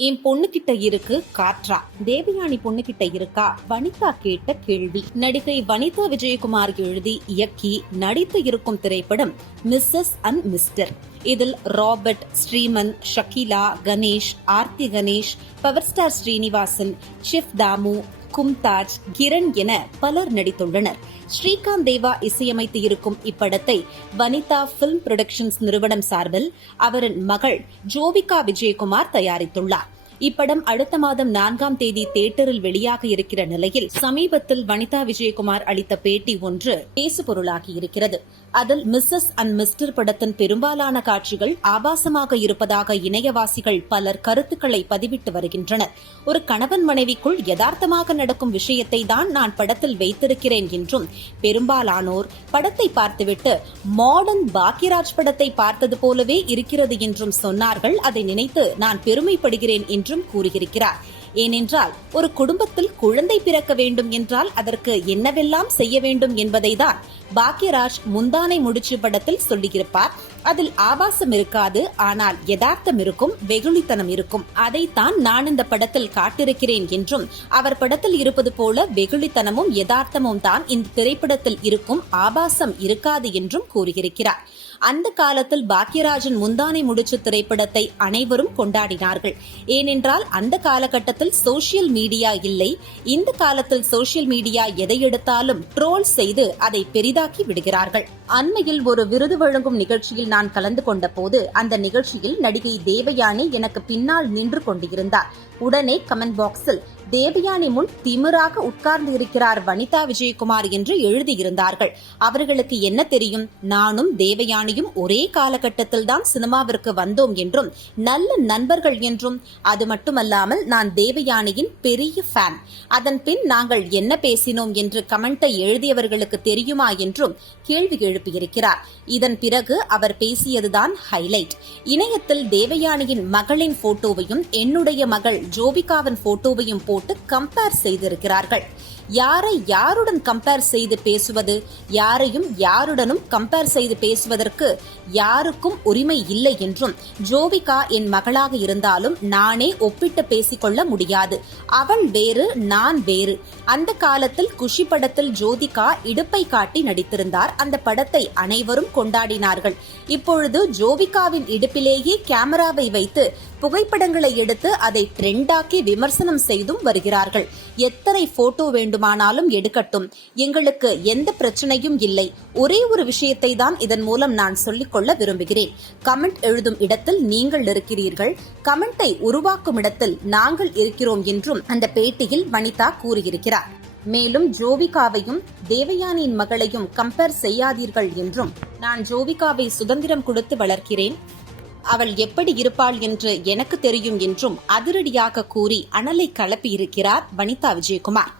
என் பொண்ணுகிட்ட இருக்கு காற்றா. தேவயானி பொண்ணுகிட்ட இருக்கா? வனிதா கேட்ட கேள்வி. நடிகை வனிதா விஜயகுமார் எழுதி இயக்கி நடித்து இருக்கும் திரைப்படம் மிஸ்ஸஸ் அண்ட் மிஸ்டர். இதில் Robert Sriman Shakeela Ganesh Aarthi Ganesh power star Srinivasan shift Damu Kumtaj Kiran என பலர் நடித்துள்ளனர். ஸ்ரீகாந்த் தேவா இசையமைத்து இருக்கும் இப்படத்தை வனிதா பிலிம் புரொடக்ஷன்ஸ் நிறுவனம் சார்பில் அவரின் மகள் ஜோவிகா விஜயகுமார் தயாரித்துள்ளார். இப்படம் அடுத்த மாதம் நான்காம் தேதி தியேட்டரில் வெளியாக இருக்கிற நிலையில் சமீபத்தில் வனிதா விஜயகுமார் அளித்த பேட்டி ஒன்று பேசுபொருளாகி இருக்கிறது. அதில் மிஸ்ஸஸ் அண்ட் மிஸ்டர் படத்தின் பெரும்பாலான காட்சிகள் ஆபாசமாக இருப்பதாக இணையவாசிகள் பலர் கருத்துக்களை பதிவிட்டு வருகின்றனர். ஒரு கணவன் மனைவிக்குள் யதார்த்தமாக நடக்கும் விஷயத்தை தான் நான் படத்தில் வைத்திருக்கிறேன் என்றும் பெரும்பாலானோர் படத்தை பார்த்துவிட்டு மாடர்ன் பாக்யராஜ் படத்தை பார்த்தது போலவே இருக்கிறது என்றும் சொன்னார்கள். அதை நினைத்து நான் பெருமைப்படுகிறேன் என்று என்றும் கூறியிருக்கிறார். ஏனென்றால் ஒரு குடும்பத்தில் குழந்தை பிறக்க வேண்டும் என்றால் அதற்கு என்னவெல்லாம் செய்ய வேண்டும் என்பதை தான் பாக்யராஜ் முந்தானை முடிச்சு படத்தில் சொல்லியிருப்பார். அதில் ஆபாசம் இருக்காது ஆனால் யதார்த்தம் இருக்கும் வெகுளித்தனம் இருக்கும். அதைத்தான் நான் இந்த படத்தில் காட்டிருக்கிறேன் என்றும் அவர் படத்தில் இருப்பது போல வெகுளித்தனமும் யதார்த்தமும் தான் இந்த திரைப்படத்தில் இருக்கும். ஆபாசம் இருக்காது என்றும் கூறியிருக்கிறார். அந்த காலத்தில் பாக்யராஜன் முந்தானை முடிச்சு திரைப்படத்தை அனைவரும் கொண்டாடினார்கள். ஏனென்றால் அந்த காலகட்டத்தில் சோசியல் மீடியா இல்லை. இந்த காலத்தில் சோசியல் மீடியா எதை எடுத்தாலும் ட்ரோல் செய்து அதை பெரிதாக எளிதாக்கி விடுகிறார்கள். அண்மையில் ஒரு விருது வழங்கும் நிகழ்ச்சியில் நான் கலந்து கொண்ட போது அந்த நிகழ்ச்சியில் நடிகை தேவயானி எனக்கு பின்னால் நின்று கொண்டிருந்தார். உடனே கமெண்ட் பாக்ஸில் தேவயானி முன் திமிராக உட்கார்ந்து இருக்கிறார் வனிதா விஜயகுமார் என்று எழுதியிருந்தார்கள். அவர்களுக்கு என்ன தெரியும்? நானும் தேவயானியும் ஒரே காலகட்டத்தில் தான் சினிமாவிற்கு வந்தோம் என்றும் நல்ல நண்பர்கள் என்றும். அது மட்டுமல்லாமல் நான் தேவயானியின் பெரிய ஃபேன் அதன் பின் நாங்கள் என்ன பேசினோம் என்று கமெண்டை எழுதியவர்களுக்கு தெரியுமா என்றும் கேள்வி எழுப்பியிருக்கிறார். இதன் பிறகு அவர் பேசியதுதான் ஹைலைட் இணையத்தில் தேவயானியின் மகளின் போட்டோவையும் என்னுடைய மகள் ஜோபிகாவின் போட்டோவையும் போட்டு கம்பேர் செய்திருக்கிறார்கள். யாரை யாருடன் கம்பேர் செய்து பேசுவது? யாரையும் யாருடனும் கம்பேர் செய்து பேசுவதற்கு யாருக்கும் உரிமை இல்லை என்றும் ஜோவிகா என் மகளாக இருந்தாலும் நானே ஒப்பிட்டு பேசிக்கொள்ள முடியாது. அவள் வேறு நான் வேறு. அந்த காலத்தில் குஷி படத்தில் ஜோதிகா இடுப்பை காட்டி நடித்திருந்தார். அந்த படத்தை அனைவரும் கொண்டாடினார்கள். இப்பொழுது ஜோவிகாவின் இடுப்பிலேயே கேமராவை வைத்து புகைப்படங்களை எடுத்து அதை ட்ரெண்டாக்கி விமர்சனம் செய்தும் வருகிறார்கள். எத்தனை போட்டோ வேண்டுமானாலும் எடுக்கட்டும். எங்களுக்கு எந்த பிரச்சனையும் இல்லை. ஒரே ஒரு விஷயத்தை தான் இதன் மூலம் நான் சொல்லிக்கொள்ள விரும்புகிறேன். கமெண்ட் எழுதும் இடத்தில் நீங்கள் இருக்கிறீர்கள் கமெண்டை உருவாக்கும் இடத்தில் நாங்கள் இருக்கிறோம் என்றும் அந்த பேட்டியில் வனிதா கூறியிருக்கிறார். மேலும் ஜோவிகாவையும் தேவயானியின் மகளையும் கம்பேர் செய்யாதீர்கள் என்றும் நான் ஜோவிகாவை சுதந்திரம் கொடுத்து வளர்க்கிறேன். அவள் எப்படி இருப்பாள் என்று எனக்கு தெரியும் என்றும் அதிரடியாக கூறி அனலை கலப்பியிருக்கிறார் வனிதா விஜயகுமார்.